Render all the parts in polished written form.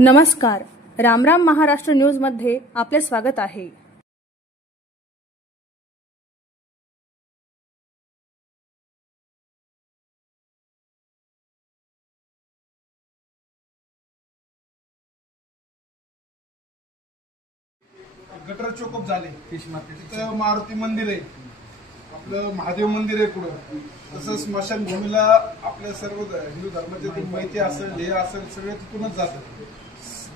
नमस्कार, रामराम महाराष्ट्र न्यूज मध्ये आपले स्वागत आहे। गटर चोकअप झाले, तिथं मारुती मंदिर आहे, आपलं महादेव मंदिर आहे पुढं, तसंच स्मशानभूमीला आपल्या सर्व हिंदू धर्माचे माहिती असेल हे असेल सगळे तिथूनच जातात।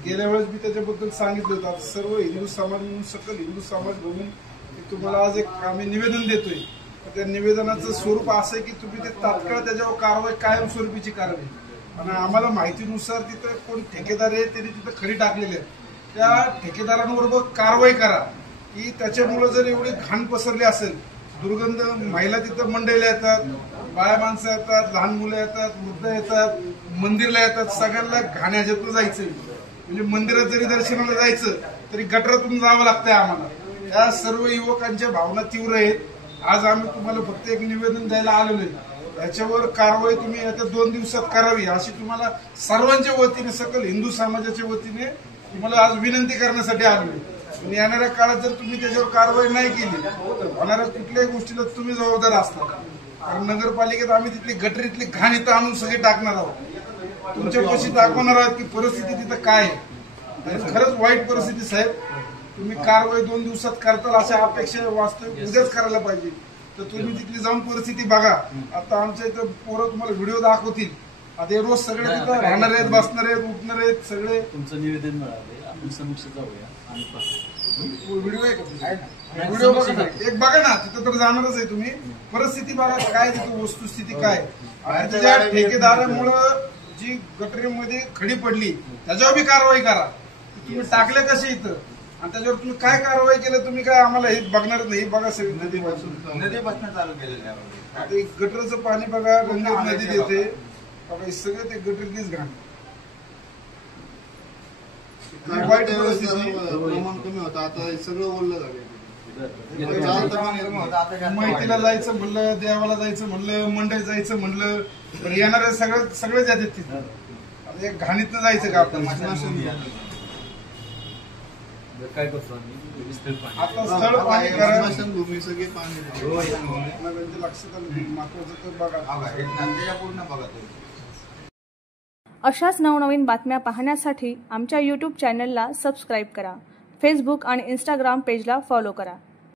गेल्या वेळेस मी त्याच्याबद्दल सांगितलं होतं। सर्व हिंदू समाज म्हणून सकल हिंदू समाज म्हणून तुम्हाला आज एक आम्ही निवेदन देतोय। त्या निवेदनाचं स्वरूप असं आहे की तुम्ही ते तात्काळ त्याच्यावर कारवाई कायमस्वरूपीची करावी। आणि आम्हाला माहितीनुसार तिथं कोण ठेकेदार आहे त्यांनी तिथं खडी टाकलेली आहे, त्या ठेकेदारांबरोबर कारवाई करा की त्याच्यामुळे जर एवढी घाण पसरली असेल, दुर्गंध, महिला तिथं मंडईला येतात, बाया माणसं येतात, लहान मुलं येतात, वृद्ध येतात, मंदिरला येतात, सगळ्यांना घाण ह्याच्यातून जायचं। म्हणजे मंदिरात जरी दर्शनाला जायचं तरी गटरातून जावं लागतंय आम्हाला। त्या सर्व युवकांच्या भावना तीव्र आहेत। आज आम्ही तुम्हाला फक्त एक निवेदन द्यायला आलेलो आहे, याच्यावर कारवाई तुम्ही येत्या 2 दिवसात करावी अशी तुम्हाला सर्वांच्या वतीने, सकल हिंदू समाजाच्या वतीने तुम्हाला आज विनंती करण्यासाठी आलोय। पण येणाऱ्या काळात जर तुम्ही त्याच्यावर कारवाई नाही केली तर होणाऱ्या कुठल्याही गोष्टीला तुम्ही जबाबदार असता। कारण नगरपालिकेत आम्ही तिथली गटरीतली घाण इथं आणून सगळी टाकणार आहोत, तुमच्यापाशी दाखवणार आहोत की परिस्थिती तिथं काय आहे। खरंच वाईट परिस्थिती साहेब, तुम्ही कारवाई 2 दिवसात करताल अशा अपेक्षा वास्तविक उद्याच करायला पाहिजे। तर तुम्ही तिथली जाऊन परिस्थिती बघा। आता आमच्या इथं पोरं तुम्हाला व्हिडिओ दाखवतील, आता रोज सगळे तिथं राहणार आहेत, बसणार आहेत, उठणार आहेत सगळे। तुमचं निवेदन मिळाले, आपण समक्ष जाऊया आणि व्हिडिओ आहे का? व्हिडिओ बघा, एक बघा ना, तिथं तर जाणारच आहे तुम्ही। परिस्थिती बघा काय तिथं, वस्तुस्थिती काय। आणि त्याच्या ठेकेदारामुळं जी गटरीमध्ये खडी पडली त्याच्यावर बी कारवाई करा। तुम्ही टाकले कसे इथं आणि त्याच्यावर तुम्ही काय कारवाई केलं, तुम्ही काय आम्हाला हे बघणार नाही। बघा सगळी नदी बसणं चालू केलेलं आहे, गटरचं पाणी बघा, गंगा नदी देते बघा, हे सगळं ते गटरीतलीच घाण। वाईट परिस्थिती, प्रमाण कमी होतं, आता सगळं ओढलं झालं। माहितीला जायचं म्हणलं, देवाला जायचं म्हणलं, मंडईत जायचं म्हणलं, पण येणारे सगळेच येतात तिथं। आता एक घाणीतनं जायचं का आपण? काय करतो आम्ही आता स्थळ पाणी करा, स्मशानभूमी सगळे पाणी लक्षात आलं महत्वाचं तर बघा, पूर्ण बघा। अशाच नवनवीन बातम्या पाहण्यासाठी आमच्या YouTube चॅनलला सबस्क्राईब करा, फेसबुक आणि Instagram पेजला फॉलो करा।